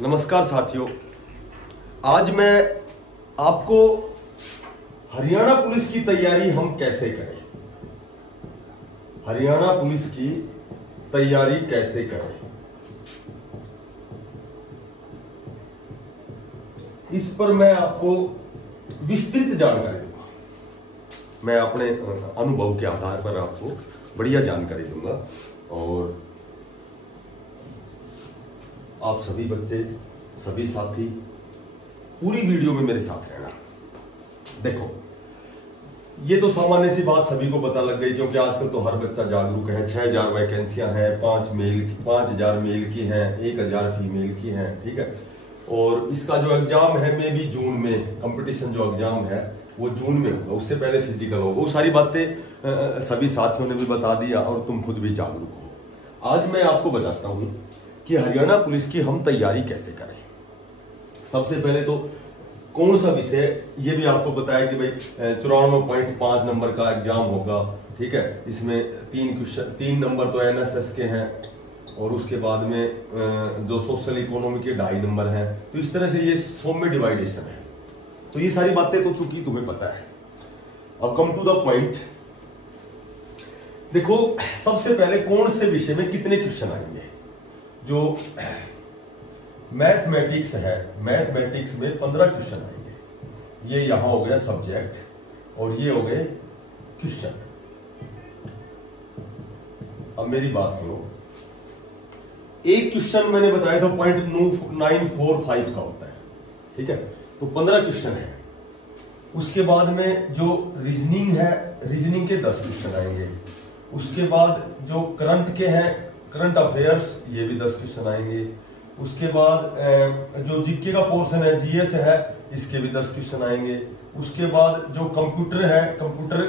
नमस्कार साथियों, आज मैं आपको हरियाणा पुलिस की तैयारी हम कैसे करें, हरियाणा पुलिस की तैयारी कैसे करें, इस पर मैं आपको विस्तृत जानकारी दूंगा। मैं अपने अनुभव के आधार पर आपको बढ़िया जानकारी दूंगा और आप सभी बच्चे, सभी साथी पूरी वीडियो में मेरे साथ रहना। देखो, ये तो सामान्य सी बात सभी को पता लग गई, क्योंकि आजकल तो हर बच्चा जागरूक है। 6000 वैकेंसियां हैं, 5000 मेल की हैं, 1000 फीमेल की हैं, ठीक है। और इसका जो एग्जाम है मे भी जून में, कंपटीशन जो एग्जाम है वो जून में होगा, उससे पहले फिजिकल होगा। वो सारी बातें सभी साथियों ने भी बता दिया और तुम खुद भी जागरूक हो। आज मैं आपको बताता हूं कि हरियाणा पुलिस की हम तैयारी कैसे करें। सबसे पहले तो कौन सा विषय, ये भी आपको बताया कि भाई 94.5 नंबर का एग्जाम होगा, ठीक है। इसमें 3 नंबर तो एनएसएस के हैं और उसके बाद में जो सोशल इकोनॉमी के 2.5 नंबर हैं। तो इस तरह से ये 100 में डिवाइडेशन है। तो ये सारी बातें तो चूंकि तुम्हें पता है। अब कम टू द पॉइंट, देखो सबसे पहले कौन से विषय में कितने क्वेश्चन आएंगे। जो मैथमेटिक्स है, मैथमेटिक्स में 15 क्वेश्चन आएंगे। ये यहां हो गया सब्जेक्ट और ये हो गए क्वेश्चन। अब मेरी बात सुनो, एक क्वेश्चन मैंने बताया था 0.945 का होता है, ठीक है। तो 15 क्वेश्चन है। उसके बाद में जो रीजनिंग है, रीजनिंग के 10 क्वेश्चन आएंगे। उसके बाद जो करंट के हैं, करंट अफेयर्स, ये भी 10 क्वेश्चन आएंगे। उसके बाद जो जीके का पोर्शन है, जीएस है, इसके भी 10 क्वेश्चन आएंगे। उसके बाद जो कंप्यूटर है, कंप्यूटर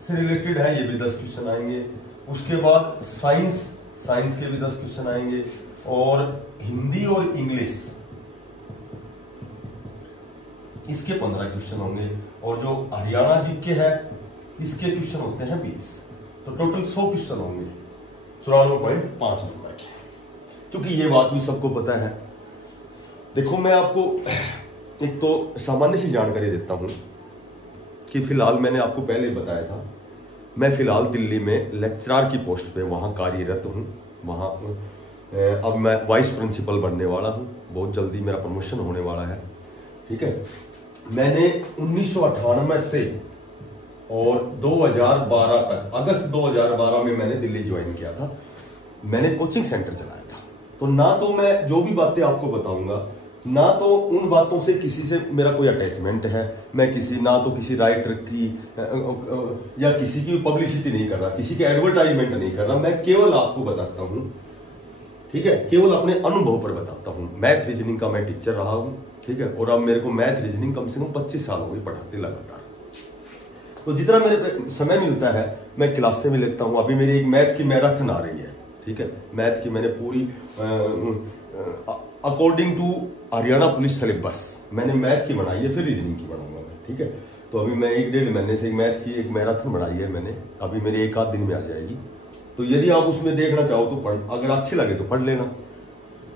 से रिलेटेड है, ये भी 10 क्वेश्चन आएंगे। उसके बाद साइंस, साइंस के भी 10 क्वेश्चन आएंगे। और हिंदी और इंग्लिश, इसके 15 क्वेश्चन होंगे। और जो हरियाणा जीके है, इसके क्वेश्चन होते हैं 20। तो टोटल 100 क्वेश्चन होंगे 94.5 नंबर के। क्योंकि ये बात भी सबको पता है। देखो, मैं आपको एक तो सामान्य सी जानकारी देता हूं कि फिलहाल मैंने आपको पहले बताया था, मैं फिलहाल दिल्ली में लेक्चरर की पोस्ट पे वहां कार्यरत हूं। वहां अब मैं वाइस प्रिंसिपल बनने वाला हूं। बहुत जल्दी मेरा प्रमोशन होने वाला है, ठीक है। मैंने 1998 से और 2012 तक, अगस्त 2012 में मैंने दिल्ली ज्वाइन किया था। मैंने कोचिंग सेंटर चलाया था। तो ना तो मैं जो भी बातें आपको बताऊंगा, ना तो उन बातों से किसी से मेरा कोई अटैचमेंट है। मैं ना तो किसी राइटर की या किसी की पब्लिसिटी नहीं कर रहा, किसी के एडवर्टाइजमेंट नहीं कर रहा। मैं केवल आपको बताता हूं, ठीक है, केवल अपने अनुभव पर बताता हूं। मैथ रीजनिंग का मैं टीचर रहा हूं, ठीक है। और अब मेरे को मैथ रीजनिंग कम से कम 25 साल हो गए पढ़ाते लगातार। तो जितना मेरे समय मिलता है मैं क्लासें में लेता हूं। अभी मेरी एक मैथ की मैराथन आ रही है, ठीक है। मैथ की मैंने पूरी according to Haryana police syllabus मैंने मैथ की बनाई है, फिर रीजनिंग की बनाऊंगा मैं, ठीक है। तो अभी मैं 1-1.5 महीने से मैथ की एक मैराथन बनाई है मैंने। अभी मेरी 1-8 दिन में आ जाएगी। तो यदि आप उसमें देखना चाहो तो पढ़, अगर अच्छी लगे तो पढ़ लेना।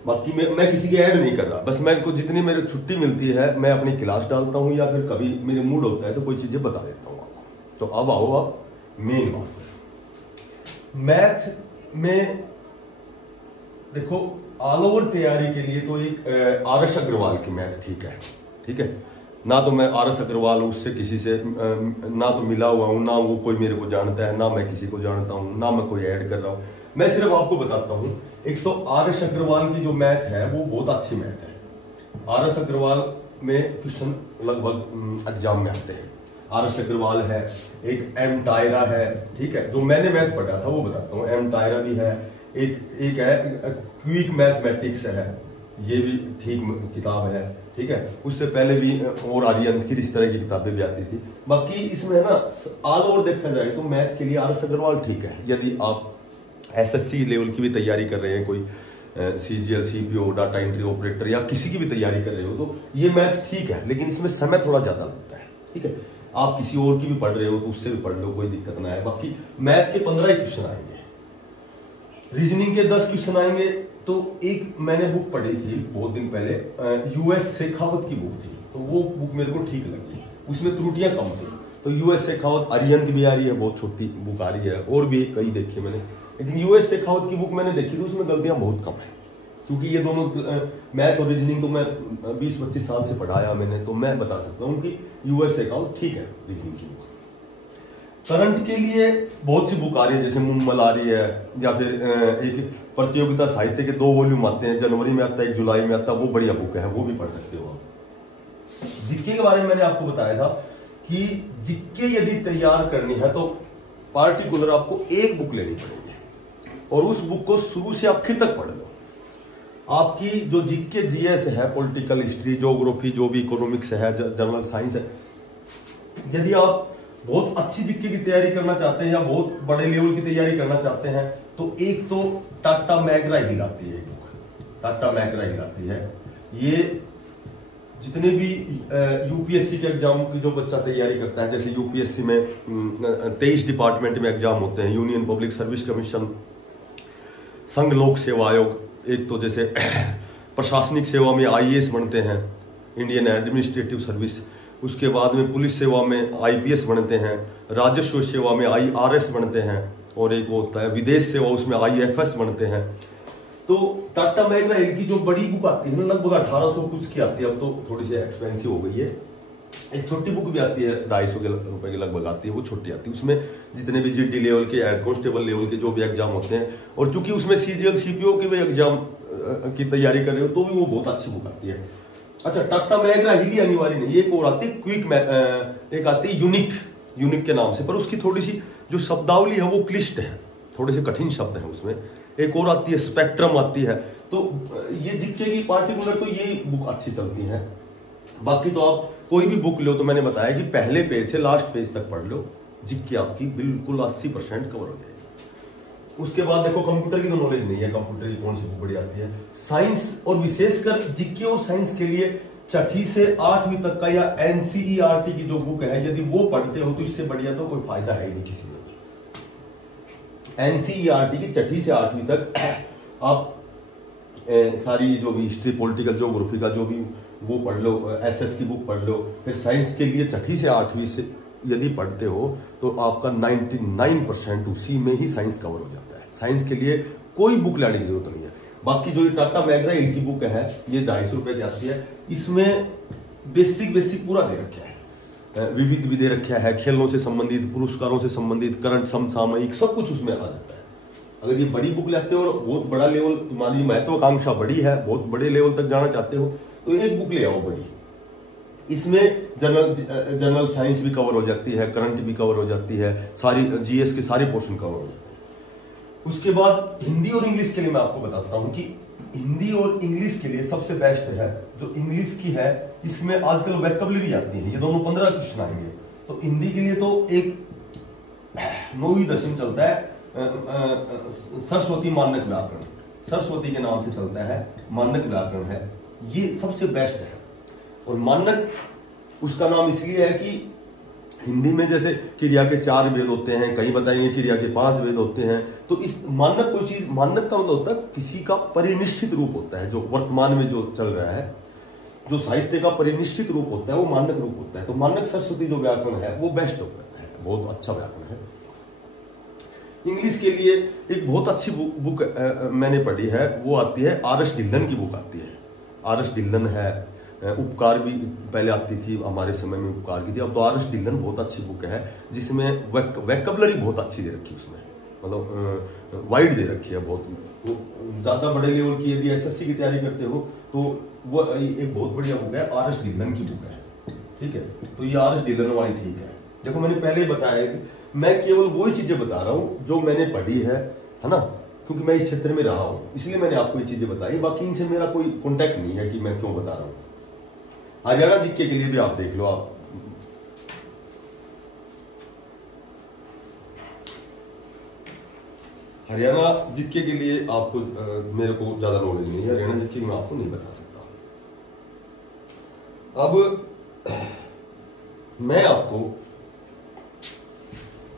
बाकी मैं किसी की ऐड नहीं कर रहा। बस मैं को जितनी मेरी छुट्टी मिलती है मैं अपनी क्लास डालता हूं, या फिर कभी मेरे मूड होता है तो कोई चीजें बता देता हूं आपको। तो अब आओ आप मेन बात पर। मैथ में देखो, ऑल ओवर तैयारी के लिए तो एक आरएस अग्रवाल की मैथ ठीक है, ठीक है। ना तो मैं आरएस अग्रवाल उससे किसी से ना तो मिला हुआ हूं, ना वो कोई मेरे को जानता है, ना मैं किसी को जानता हूं, ना मैं कोई ऐड कर रहा हूं। मैं सिर्फ आपको बताता हूं, एक तो आरएस अग्रवाल की जो मैथ है वो बहुत अच्छी मैथ है। आरएस अग्रवाल में क्वेश्चन लगभग एग्जाम में आते हैं। आरएस अग्रवाल है, एक एम टायरा है, ठीक है। जो मैंने मैथ पढ़ा था वो बताता हूँ। एम टायरा भी है, एक है क्विक मैथमेटिक्स है, ये भी ठीक किताब है, ठीक है। उससे पहले भी और आर्यंत की इस तरह की किताबें भी आती थी। बाकी इसमें ना ऑल ओवर देखा जाए तो मैथ के लिए आरएस अग्रवाल ठीक है। यदि आप एसएससी लेवल की भी तैयारी कर रहे हैं, कोई CGL, CPO, data entry operator या किसी की भी तैयारी कर रहे हो, तो ये मैथ ठीक है। लेकिन इसमें समय थोड़ा ज्यादा लगता है, ठीक है। आप किसी और की भी पढ़ रहे हो तो उससे भी पढ़ लो, कोई दिक्कत ना है। बाकी मैथ के 15 क्वेश्चन आएंगे, रीजनिंग के 10 क्वेश्चन आएंगे, तो एक मैंने बुक पढ़ी थी बहुत दिन पहले, यूएस शेखावत की बुक थी, तो वो बुक मेरे को ठीक लगी, उसमें त्रुटियां कम थी। तो यूएस शेखावत, अरिहंत भी आ रही है, बहुत छोटी बुक आ रही है, और भी कई देखी मैंने, लेकिन यूएस शेखावत की बुक मैंने देखी थी, उसमें गलतियां बहुत कम है, क्योंकि ये दोनों मैथ और रीजनिंग तो मैं 20-25 साल से पढ़ाया मैंने, तो मैं बता सकता हूँ कि यूएस शेखावत ठीक है रीजनिंग की बुक। करंट के लिए बहुत सी बुक आ रही है, जैसे मुम्मल आ रही है, या फिर एक प्रतियोगिता साहित्य के 2 वॉल्यूम आते हैं, जनवरी में आता है, 1 जुलाई में आता है, वो बढ़िया बुक है, वो भी पढ़ सकते हो आप। जीके के बारे में मैंने आपको बताया था कि जीके यदि तैयार करनी है तो पार्टिकुलर आपको एक बुक लेनी पड़ेगी, और उस बुक को शुरू से आखिर तक पढ़ लो। आपकी जो जीके जीएस है, पॉलिटिकल हिस्ट्री, ज्योग्राफी, जो भी इकोनॉमिक्स है, जनरल साइंस है, यदि आप बहुत अच्छी जीके की तैयारी करना चाहते हैं या बहुत बड़े लेवल की तैयारी करना चाहते हैं, तो एक तो टाटा मैकग्रा हिल आती है बुक, टाटा मैकग्रा हिल आती है। ये जितने भी यूपीएससी के एग्जाम की जो बच्चा तैयारी करता है, जैसे यूपीएससी में 23 डिपार्टमेंट में एग्जाम होते हैं, यूनियन पब्लिक सर्विस कमीशन, संघ लोक सेवा आयोग, एक तो जैसे प्रशासनिक सेवा में आईएएस बनते हैं, इंडियन एडमिनिस्ट्रेटिव सर्विस, उसके बाद में पुलिस सेवा में आईपीएस बनते हैं, राजस्व सेवा में आईआरएस बनते हैं, और एक होता है विदेश सेवा, उसमें आईएफएस बनते हैं। तो टाटा मैकग्रा हिल की जो बड़ी बुक आती है ना, लगभग 1800 कुछ की आती है, अब तो थोड़ी सी एक्सपेंसिव हो गई है। एक छोटी बुक भी आती है, 250 रुपए की लगभग आती है, वो छोटी आती है, उसमें जितने भी जीडी लेवल के, हेड कांस्टेबल लेवल के जो भी एग्जाम होते हैं, और चूंकि उसमें सीजीएल सीपीओ के भी एग्जाम की तैयारी कर रहे हो, तो भी वो बहुत अच्छी बुक आती है। अच्छा, टाटा मैकग्रा हिल ही अनिवार्य नहीं, एक और आती है क्विक, एक आती है यूनिक के नाम से, पर उसकी थोड़ी सी जो शब्दावली है वो क्लिष्ट है, थोड़े से कठिन शब्द है उसमें। एक और आती है स्पेक्ट्रम आती है। तो ये जीके की पार्टिकुलर तो ये बुक अच्छी चलती है। बाकी तो आप कोई भी बुक लो, तो मैंने बताया कि पहले पेज से लास्ट पेज तक पढ़ लो, जीके आपकी बिल्कुल 80% कवर हो जाएगी। उसके बाद देखो, कंप्यूटर की तो नॉलेज नहीं है, कंप्यूटर की कौन सी बुक बड़ी आती है। साइंस और विशेषकर जीके और साइंस के लिए 6ठी से 8वीं तक का या एनसीईआरटी की जो बुक है, यदि वो पढ़ते हो तो इससे बढ़िया तो कोई फायदा है ही नहीं किसी में। एनसीईआरटी की 6ठी से 8वीं तक आप सारी जो भी हिस्ट्री, पॉलिटिकल, ज्योग्राफी का जो भी वो पढ़ लो, एसएस की बुक पढ़ लो। फिर साइंस के लिए 6ठी से 8वीं से यदि पढ़ते हो तो आपका 99% उसी में ही साइंस कवर हो जाता है। साइंस के लिए कोई बुक लाने की जरूरत नहीं है। बाकी जो ये टाटा मैकग्रा हिल की बुक है, ये 250 रुपए की आती है। इसमें बेसिक पूरा दे रखा है, विविध भी दे रखा है, खेलों से संबंधित, पुरस्कारों से संबंधित, करंट, समसामयिक, सब कुछ उसमें आ जाता है। अगर ये बड़ी बुक लेते हो और बहुत बड़ा लेवल, तुम्हारी महत्वाकांक्षा बड़ी है, बहुत बड़े लेवल तक जाना चाहते हो, तो एक बुक ले आओ बड़ी। इसमें जनरल साइंस भी कवर हो जाती है, करंट भी कवर हो जाती है, सारी जीएस के सारे पोर्शन कवर हो जाते हैं। उसके बाद हिंदी और इंग्लिश के लिए मैं आपको बताता हूं कि हिंदी और इंग्लिश के लिए सबसे बेस्ट है जो इंग्लिश की है, इसमें आजकल वैकेबलरी आती है, ये दोनों 15 क्वेश्चन आएंगे। तो हिंदी के लिए तो एक 9वीं 10वीं चलता है, सरस्वती मानक व्याकरण, सरस्वती के नाम से चलता है, मानक व्याकरण है, ये सबसे बेस्ट है। और मानक उसका नाम इसलिए है कि हिंदी में जैसे क्रिया के 4 वेद होते हैं, कहीं बताएंगे क्रिया के 5 वेद होते हैं। तो इस मानक कोई चीज, मानक का मतलब होता है किसी का परिनिष्ठित रूप होता है, जो वर्तमान में जो चल रहा है, जो साहित्य का परिनिष्ठित रूप होता है वो मानक रूप होता है। तो मानक सरस्वती जो व्याकरण है वो बेस्ट होता है, बहुत अच्छा व्याकरण है। इंग्लिश के लिए एक बहुत अच्छी बुक मैंने पढ़ी है, वो आती है आर.एस. ढिल्लन की बुक आती है। आर.एस. ढिल्लन है, उपकार भी पहले आती थी, हमारे समय में उपकार की थी, अब तो आर.एस. ढिल्लन बहुत अच्छी बुक है, जिसमें वैकेबलरी बहुत अच्छी दे रखी है, उसमें मतलब वाइड दे रखी है बहुत। तो ज्यादा बड़े लेवल की यदि एसएससी की तैयारी करते हो तो वो एक बहुत बढ़िया बुक है, आर.एस. ढिल्लन की बुक है, ठीक है। तो ये आर.एस. ढिल्लन वाली ठीक है। देखो मैंने पहले ही बताया कि मैं केवल वही चीजें बता रहा हूं जो मैंने पढ़ी है ना, क्योंकि मैं इस क्षेत्र में रहा हूं, इसलिए मैंने आपको ये चीजें बताई। बाकी इनसे मेरा कोई कॉन्टेक्ट नहीं है कि मैं क्यों बता रहा हूं। हरियाणा जीके के लिए भी आप देख लो, आप हरियाणा जीके के लिए आपको मेरे को ज्यादा नॉलेज नहीं है, हरियाणा जीके मैं आपको नहीं बता सकता। अब मैं आपको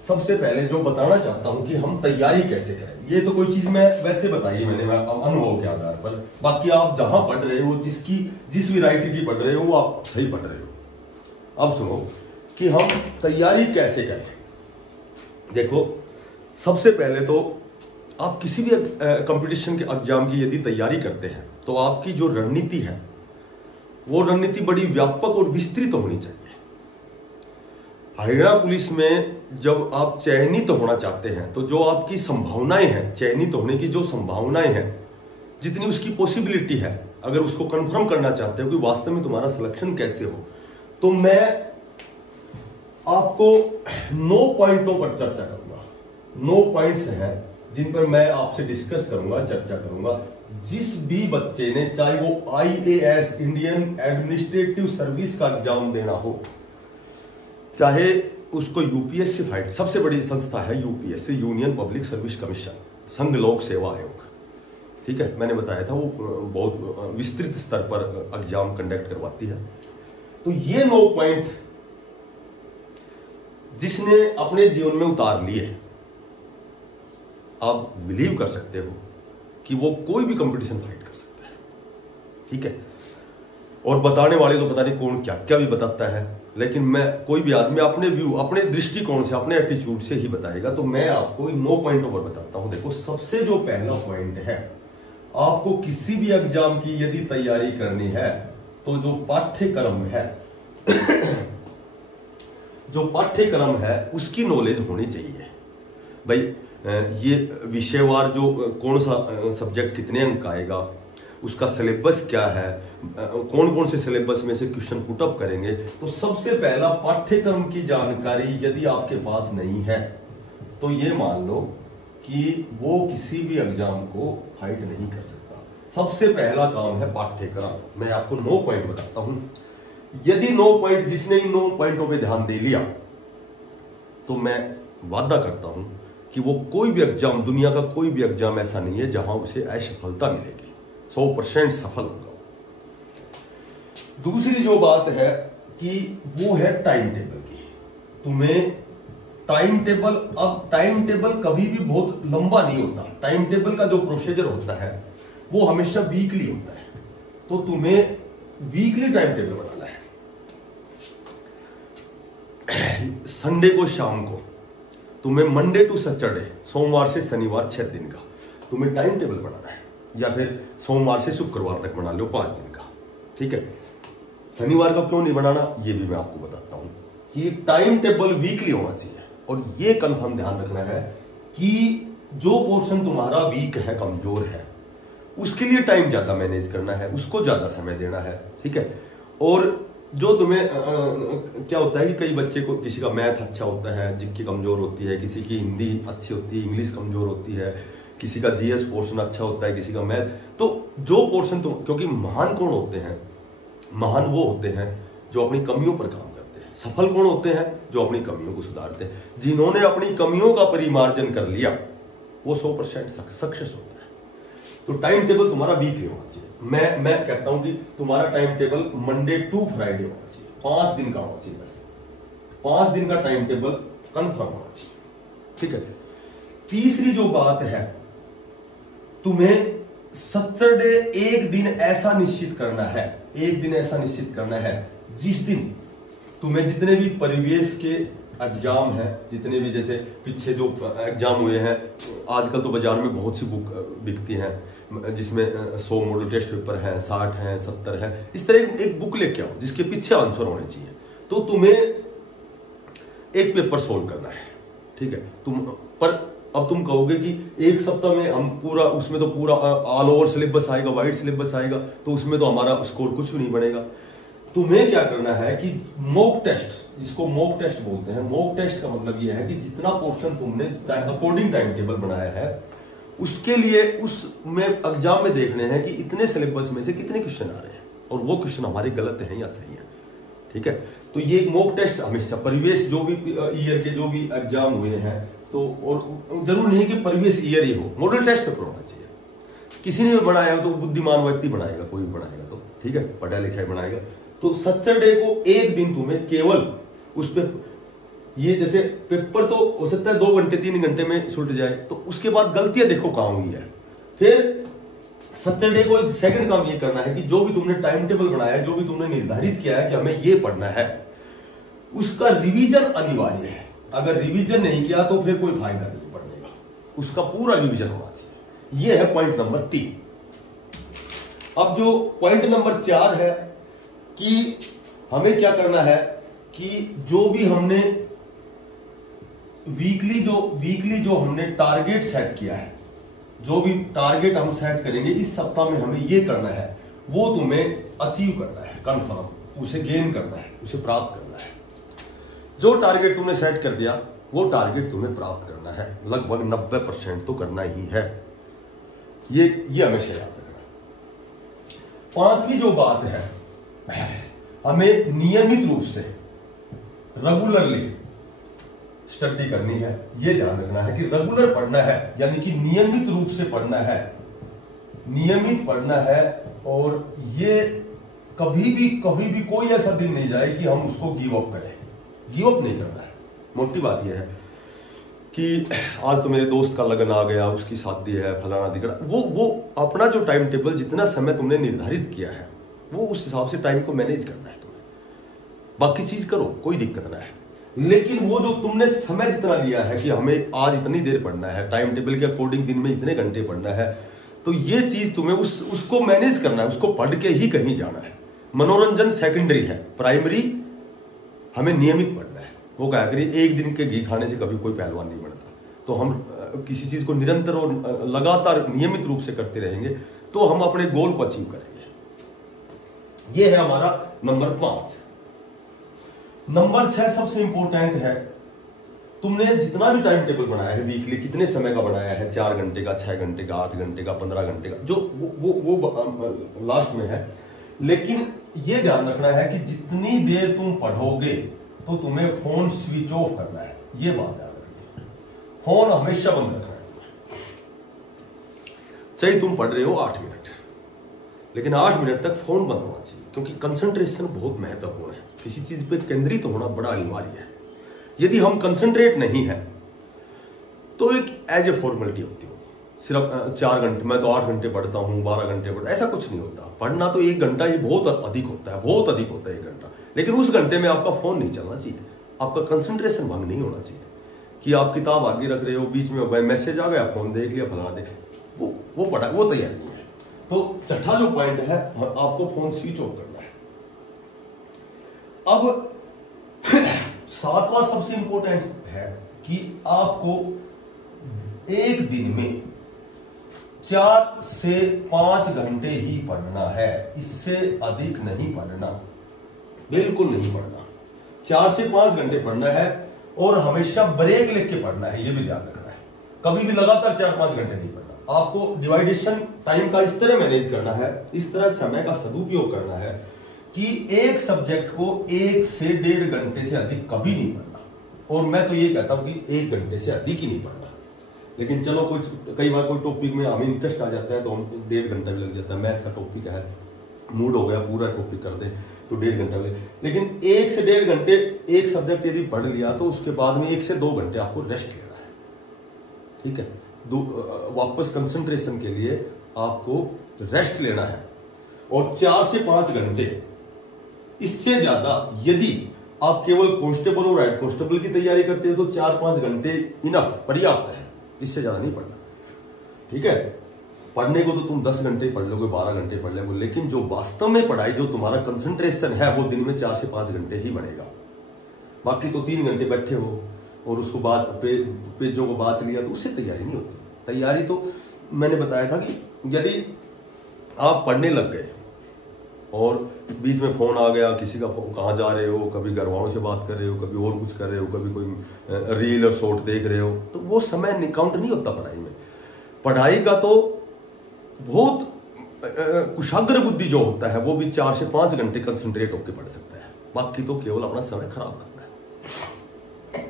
सबसे पहले जो बताना चाहता हूं कि हम तैयारी कैसे करेंगे। ये तो कोई चीज मैं वैसे बताइए मैंने अनुभव के आधार पर, बाकी आप जहां पढ़ रहे हो, जिस वैरायटी की पढ़ रहे हो वो आप सही पढ़ रहे हो। अब सुनो कि हम तैयारी कैसे करें। देखो, सबसे पहले तो आप किसी भी कंपटीशन के एग्जाम की यदि तैयारी करते हैं तो आपकी जो रणनीति है वो रणनीति बड़ी व्यापक और विस्तृत होनी चाहिए। हरियाणा पुलिस में जब आप चयनित होना चाहते हैं तो जो आपकी संभावनाएं हैं, चयनित होने की जो संभावनाएं हैं, जितनी उसकी पॉसिबिलिटी है, अगर उसको कंफर्म करना चाहते हो कि वास्तव में तुम्हारा सिलेक्शन कैसे हो, तो मैं आपको 9 पॉइंटों पर चर्चा करूंगा। 9 पॉइंट्स हैं जिन पर मैं आपसे डिस्कस करूंगा, चर्चा करूंगा। जिस भी बच्चे ने, चाहे वो IAS इंडियन एडमिनिस्ट्रेटिव सर्विस का एग्जाम देना हो, चाहे उसको UPSC फाइट, सबसे बड़ी संस्था है UPSC, union public service commission, संघ लोक सेवा आयोग, ठीक है, मैंने बताया था, वो बहुत विस्तृत स्तर पर एग्जाम कंडक्ट करवाती है। तो ये 9 पॉइंट जिसने अपने जीवन में उतार लिए, आप बिलीव कर सकते हो कि वो कोई भी कंपटीशन फाइट कर सकता है, ठीक है। और बताने वाले तो पता नहीं कौन क्या क्या भी बताता है, लेकिन मैं, कोई भी आदमी अपने व्यू, अपने दृष्टिकोण से, अपने एटीट्यूड से ही बताएगा। तो मैं आपको इन 9 पॉइंटों पर बताता हूं। देखो, सबसे जो पहला पॉइंट है, आपको किसी भी एग्जाम की यदि तैयारी करनी है तो जो पाठ्यक्रम है जो पाठ्यक्रम है उसकी नॉलेज होनी चाहिए। भाई, ये विषयवार जो कौन सा सब्जेक्ट कितने अंक आएगा, उसका सिलेबस क्या है, कौन कौन से सिलेबस में से क्वेश्चन पुटअप करेंगे, तो सबसे पहला पाठ्यक्रम की जानकारी यदि आपके पास नहीं है तो ये मान लो कि वो किसी भी एग्जाम को फाइट नहीं कर सकता। सबसे पहला काम है पाठ्यक्रम। मैं आपको 9 पॉइंट बताता हूं। यदि 9 पॉइंट, जिसने इन 9 पॉइंटों पे ध्यान दे लिया, तो मैं वादा करता हूं कि वो कोई भी एग्जाम, दुनिया का कोई भी एग्जाम ऐसा नहीं है जहां उसे असफलता मिलेगी, 100% सफल होगा। दूसरी जो बात है कि वो है टाइम टेबल की। तुम्हें टाइम टेबल, अब टाइम टेबल कभी भी बहुत लंबा नहीं होता। टाइम टेबल का जो प्रोसीजर होता है वो हमेशा वीकली होता है, तो तुम्हें वीकली टाइम टेबल बनाना है। संडे को शाम को तुम्हें मंडे टू सैटरडे, सोमवार से शनिवार 6 दिन का तुम्हें टाइम टेबल बनाना है, या फिर सोमवार से शुक्रवार तक बना लो 5 दिन का, ठीक है। शनिवार का क्यों नहीं बनाना, ये भी मैं आपको बताता हूं कि टाइम टेबल वीकली होना चाहिए। और ये कंफर्म ध्यान रखना है कि जो पोर्शन तुम्हारा वीक है, कमजोर है, उसके लिए टाइम ज्यादा मैनेज करना है, उसको ज्यादा समय देना है, ठीक है। और जो तुम्हें क्या होता है कि कई बच्चे को, किसी का मैथ अच्छा होता है, जिसकी कमजोर होती है, किसी की हिंदी अच्छी होती है, इंग्लिश कमजोर होती है, किसी का GS पोर्शन अच्छा होता है, किसी का मैथ। तो जो पोर्शन तुम, क्योंकि महान कौन होते हैं, महान वो होते हैं जो अपनी कमियों पर काम करते हैं। सफल कौन होते हैं, जो अपनी कमियों को सुधारते हैं। जिन्होंने अपनी कमियों का परिमार्जन कर लिया वो 100% सक्सेस होता है। तो टाइम टेबल तुम्हारा वीकली होना चाहिए। मैं कहता हूं कि तुम्हारा time table Monday to Friday होना चाहिए, 5 दिन का होना चाहिए, बस 5 दिन का टाइम टेबल कंफर्म होना चाहिए, ठीक है। तीसरी जो बात है, तुम्हें सैटरडे एक दिन ऐसा निश्चित करना है, एक दिन ऐसा निश्चित करना है जिस दिन तुम्हें जितने भी परिवेश के एग्जाम है, जितने भी, जैसे पीछे जो एग्जाम हुए हैं, आजकल तो बाजार में बहुत सी बुक बिकती हैं जिसमें 100 मॉडल टेस्ट पेपर हैं, 60 हैं, 70 हैं, इस तरह एक बुक लेके आओ जिसके पीछे आंसर होने चाहिए। तो तुम्हें एक पेपर सोल्व करना है, ठीक है। अब तुम कहोगे कि एक सप्ताह में हम पूरा, उसमें तो पूरा ऑल ओवर सिलेबस आएगा, वाइड सिलेबस आएगा, तो उसमें तो हमारा स्कोर कुछ भी नहीं बनेगा। तुम्हें क्या करना है कि मॉक टेस्ट, जिसको मॉक टेस्ट बोलते हैं, मॉक टेस्ट का मतलब यह है कि जितना पोर्शन तुमने अकॉर्डिंग टाइम टेबल बनाया है, उसके लिए उसमें एग्जाम में देखने हैं कि इतने सिलेबस में से कितने क्वेश्चन आ रहे हैं और वो क्वेश्चन हमारे गलत हैं या सही है, ठीक है। तो ये मॉक टेस्ट हमेशा परिवेश, जो भी ईयर के जो भी एग्जाम हुए हैं, तो और जरूर नहीं कि परिवेश ईयर ही हो, मॉडल टेस्ट पेपर होना चाहिए। किसी ने भी बनाया तो बुद्धिमान व्यक्ति बनाएगा, कोई भी बनाएगा तो, ठीक है, पढ़ा लिखा बनाएगा। तो सैटरडे को एक दिन तुम्हें केवल उस पर ये जैसे पेपर तो हो सकता है 2 घंटे 3 घंटे में सुलट जाए, तो उसके बाद गलतियां देखो कहां हुई है। फिर सैटरडे को एक सेकंड काम ये करना है कि जो भी तुमने टाइम टेबल बनाया है, जो भी तुमने निर्धारित किया है कि हमें ये पढ़ना है, उसका रिवीजन अनिवार्य है। अगर रिवीजन नहीं किया तो फिर कोई फायदा नहीं पढ़ने का, उसका पूरा रिवीजन होना चाहिए। ये है पॉइंट नंबर 3। अब जो पॉइंट नंबर 4 है कि हमें क्या करना है कि जो भी हमने वीकली जो हमने टारगेट सेट किया है, जो भी टारगेट हम सेट करेंगे इस सप्ताह में हमें ये करना है, वो तुम्हें अचीव करना है, कंफर्म उसे गेन करना है, उसे प्राप्त करना है। जो टारगेट तुमने सेट कर दिया वो टारगेट तुम्हें प्राप्त करना है, लगभग 90% तो करना ही है। ये हमेशा याद रखना। 5वीं जो बात है, हमें नियमित रूप से रेगुलरली स्टडी करनी है। यह ध्यान रखना है कि रेगुलर पढ़ना है, यानी कि नियमित रूप से पढ़ना है, नियमित पढ़ना है। और ये कभी भी कोई ऐसा दिन नहीं जाए कि हम उसको गिव अप करें। गिव अप नहीं करना है। मोटी बात यह है कि आज तो मेरे दोस्त का लगन आ गया, उसकी शादी है, फलाना दिखड़ा, वो अपना जो टाइम टेबल, जितना समय तुमने निर्धारित किया है, वो उस हिसाब से टाइम को मैनेज करना है तुम्हें। बाकी चीज करो, कोई दिक्कत ना है, लेकिन वो जो तुमने समय जितना लिया है कि हमें आज इतनी देर पढ़ना है, टाइम टेबल के अकॉर्डिंग दिन में इतने घंटे पढ़ना है, तो ये चीज तुम्हें उसको मैनेज करना है, उसको पढ़ के ही कहीं जाना है। मनोरंजन सेकेंडरी है, प्राइमरी हमें नियमित पढ़ना है। वो क्या करिए, एक दिन के घी खाने से कभी कोई पहलवान नहीं बनता। तो हम किसी चीज को निरंतर और लगातार नियमित रूप से करते रहेंगे तो हम अपने गोल को अचीव करेंगे। ये है हमारा नंबर 5। नंबर 6 सबसे इंपॉर्टेंट है। तुमने जितना भी टाइम टेबल बनाया है वीकली, कितने समय का बनाया है, 4 घंटे का, 6 घंटे का, 8 घंटे का, 15 घंटे का, जो वो लास्ट में है। लेकिन ये ध्यान रखना है कि जितनी देर तुम पढ़ोगे तो तुम्हें फोन स्विच ऑफ करना है। ये बात याद रखनी है, फोन हमेशा बंद रखना है। चाहे तुम पढ़ रहे हो 8 मिनट, लेकिन 8 मिनट तक फोन बंद होना चाहिए, क्योंकि कंसंट्रेशन बहुत महत्वपूर्ण है। किसी चीज पे केंद्रित होना बड़ा अनिवार्य है। यदि हम कंसंट्रेट नहीं है तो एक एज ए फॉर्मेलिटी होती होगी, सिर्फ 4 घंटे, मैं तो 8 घंटे पढ़ता हूँ, 12 घंटे पढ़ता, ऐसा कुछ नहीं होता। पढ़ना तो 1 घंटा, ये बहुत अधिक होता है, बहुत अधिक होता है 1 घंटा। लेकिन उस घंटे में आपका फोन नहीं चलना चाहिए, आपका कंसंट्रेशन भंग नहीं होना चाहिए कि आप किताब आगे रख रहे हो, बीच में मैसेज आ गया, फोन देख लिया, फलाना देख, वो पढ़ा, वो तैयार नहीं है। तो छठा जो पॉइंट है, आपको फोन स्विच ऑफ करना है। अब 7वां सबसे इंपॉर्टेंट है कि आपको एक दिन में 4 से 5 घंटे ही पढ़ना है, इससे अधिक नहीं पढ़ना, बिल्कुल नहीं पढ़ना। 4 से 5 घंटे पढ़ना है और हमेशा ब्रेक लेके पढ़ना है, यह भी ध्यान रखना है। कभी भी लगातार 4-5 घंटे नहीं पढ़ना। आपको डिवाइडेशन टाइम का इस तरह मैनेज करना है, इस तरह समय का सदुपयोग करना है कि एक सब्जेक्ट को 1 से 1.5 घंटे से अधिक कभी नहीं पढ़ना। और मैं तो ये कहता हूं कि 1 घंटे से अधिक ही नहीं पढ़ना। लेकिन चलो कई बार कोई टॉपिक में हमें इंटरेस्ट आ जाता है तो हम 1.5 घंटा भी लग जाता है। मैथ का टॉपिक है, मूड हो गया पूरा टॉपिक कर दे तो 1.5 घंटा भी। लेकिन 1 से 1.5 घंटे एक सब्जेक्ट यदि पढ़ लिया तो उसके बाद में 1 से 2 घंटे आपको रेस्ट लेना है, ठीक है। वापस कंसंट्रेशन के लिए आपको रेस्ट लेना है। और 4 से 5 घंटे, इससे ज्यादा यदि आप केवल कांस्टेबल और हेड कांस्टेबल की तैयारी करते हो तो 4-5 घंटे इनफ, पर्याप्त है, इससे ज्यादा नहीं पढ़ना, ठीक है। पढ़ने को तो तुम 10 घंटे पढ़ लोगे, 12 घंटे पढ़ लोगे, लेकिन जो वास्तव में पढ़ाई, जो तुम्हारा कंसंट्रेशन है, वो दिन में 4 से 5 घंटे ही बनेगा। बाकी तो 3 घंटे बैठे हो और उसको बाद पेजों को बाँच लिया तो उससे तैयारी नहीं होती। तैयारी तो मैंने बताया था कि यदि आप पढ़ने लग गए और बीच में फोन आ गया, किसी का कहाँ जा रहे हो, कभी घर वालों से बात कर रहे हो, कभी और कुछ कर रहे हो, कभी कोई रील और शॉर्ट देख रहे हो, तो वो समय काउंट नहीं होता पढ़ाई में। पढ़ाई का तो बहुत कुशाग्र बुद्धि जो होता है वो भी 4 से 5 घंटे कंसंट्रेट होकर पढ़ सकता है। बाकी तो केवल अपना समय खराब करना है।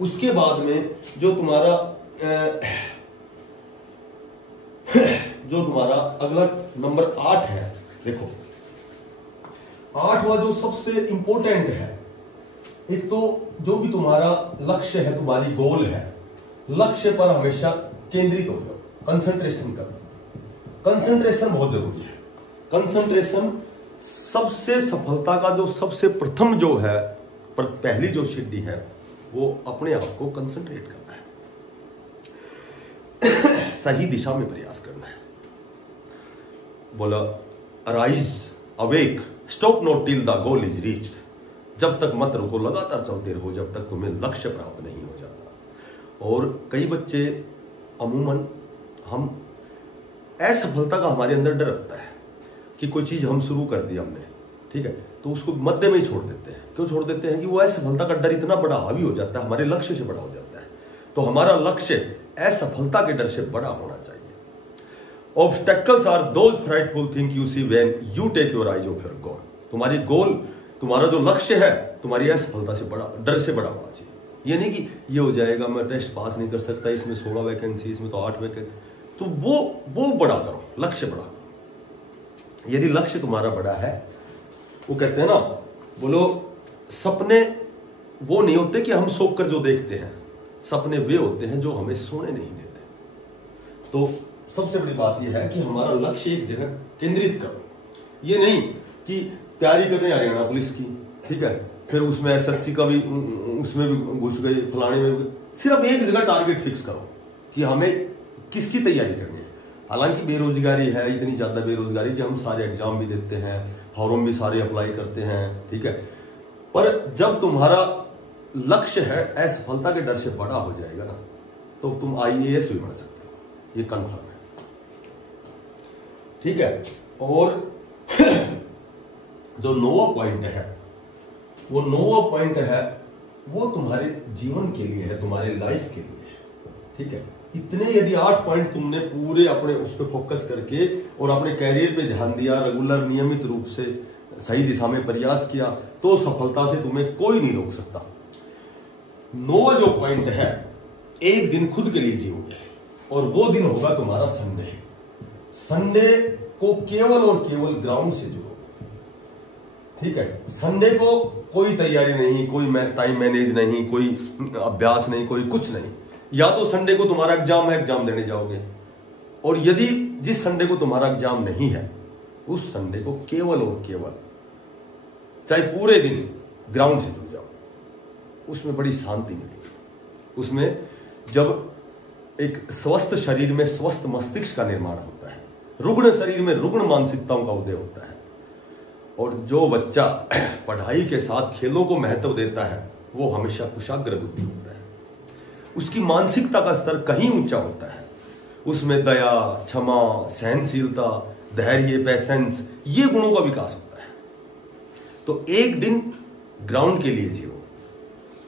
उसके बाद में जो तुम्हारा अगला नंबर 8 है, देखो 8वां जो सबसे इंपॉर्टेंट है, एक तो जो भी तुम्हारा लक्ष्य है, तुम्हारी गोल है, लक्ष्य पर हमेशा केंद्रित हो जाओ, कंसंट्रेशन करो। कंसंट्रेशन बहुत जरूरी है। कंसंट्रेशन सबसे सफलता का जो सबसे प्रथम जो है, पर पहली जो सीढ़ी है, वो अपने आप को कंसंट्रेट करना है, सही दिशा में प्रयास करना है। बोला arise awake stop not till the goal is reached. जब तक मत रुको, लगातार चलते रहो जब तक तुम्हें लक्ष्य प्राप्त नहीं हो जाता। और कई बच्चे अमूमन, हम असफलता का हमारे अंदर डर रहता है कि कोई चीज हम शुरू कर दी हमने, ठीक है, तो उसको मध्य में ही छोड़ देते हैं। क्यों छोड़ देते हैं? कि वो असफलता का डर इतना बड़ा हावी हो जाता है, हमारे लक्ष्य से बड़ा हो जाता है। तो हमारा लक्ष्य असफलता के डर से बड़ा होना चाहिए। Obstacles are those frightful thing you see when you take your eyes off your goal. तुम्हारी गोल, तुम्हारा जो लक्ष्य है, तुम्हारी असफलता से बड़ा, डर से बड़ा होना चाहिए। ये नहीं कि ये हो जाएगा, मैं टेस्ट पास नहीं कर सकता, इसमें 16 वैकेंसी, इसमें तो 8 वैकेंसी, तो वो बड़ा करो, लक्ष्य बड़ा करो। यदि लक्ष्य तुम्हारा बड़ा है, वो कहते हैं ना, बोलो सपने वो नहीं होते कि हम सोच कर जो देखते हैं, सपने वे होते हैं जो हमें सोने नहीं देते। तो सबसे बड़ी बात यह है कि हमारा लक्ष्य एक जगह केंद्रित करो। ये नहीं कि तैयारी कर रहे हैं हरियाणा पुलिस की, ठीक है, फिर उसमें एसएससी का भी, उसमें भी घुस गए, फलाने में भी, सिर्फ एक जगह टारगेट फिक्स करो कि हमें किसकी तैयारी करनी है। हालांकि बेरोजगारी है, इतनी ज्यादा बेरोजगारी कि हम सारे एग्जाम भी देते हैं, फॉर्म भी सारे अप्लाई करते हैं, ठीक है, पर जब तुम्हारा लक्ष्य है असफलता के डर से बड़ा हो जाएगा ना, तो तुम IAS भी बन सकते हो, ये कन्फर्म है, ठीक है। और जो 9वां पॉइंट है, वो 9वां पॉइंट है, वो तुम्हारे जीवन के लिए है, तुम्हारे लाइफ के लिए है, ठीक है। इतने यदि 8 पॉइंट तुमने पूरे अपने उस पर फोकस करके और अपने कैरियर पे ध्यान दिया, रेगुलर नियमित रूप से सही दिशा में प्रयास किया, तो सफलता से तुम्हें कोई नहीं रोक सकता। 9वां जो पॉइंट है, एक दिन खुद के लिए जियोगे, और वो दिन होगा तुम्हारा संडे। संडे को केवल और केवल ग्राउंड से जुड़ोगे, ठीक है। संडे को कोई तैयारी नहीं, कोई टाइम मैनेज नहीं, कोई अभ्यास नहीं, कोई कुछ नहीं। या तो संडे को तुम्हारा एग्जाम है, एग्जाम देने जाओगे, और यदि जिस संडे को तुम्हारा एग्जाम नहीं है, उस संडे को केवल और केवल, चाहे पूरे दिन ग्राउंड से जुड़ जाओ, उसमें बड़ी शांति मिलेगी। उसमें जब एक स्वस्थ शरीर में स्वस्थ मस्तिष्क का निर्माण होता है, रुग्ण शरीर में रुग्ण मानसिकताओं का उदय होता है, और जो बच्चा पढ़ाई के साथ खेलों को महत्व देता है, वो हमेशा कुशाग्र बुद्धि होता है, उसकी मानसिकता का स्तर कहीं ऊंचा होता है, उसमें दया, क्षमा, सहनशीलता, धैर्य, पैसेंस, ये गुणों का विकास होता है। तो एक दिन ग्राउंड के लिए जियो,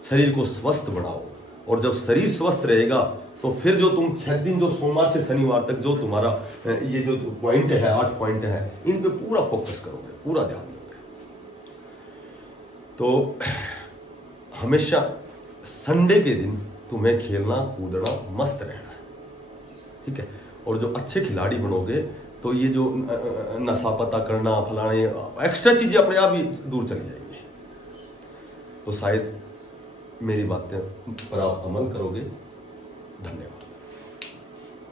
शरीर को स्वस्थ बनाओ, और जब शरीर स्वस्थ रहेगा तो फिर जो तुम 6 दिन, जो सोमवार से शनिवार तक जो तुम्हारा ये जो पॉइंट है, 8 पॉइंट है, इन पे पूरा फोकस करोगे, पूरा ध्यान दोगे। तो हमेशा संडे के दिन तुम्हें खेलना, कूदना, मस्त रहना है, ठीक है। और जो अच्छे खिलाड़ी बनोगे, तो ये जो नशा पता करना, फलाने एक्स्ट्रा चीजें अपने आप ही दूर चली जाएंगी। तो शायद मेरी बातें पर आप अमल करोगे। धन्यवाद।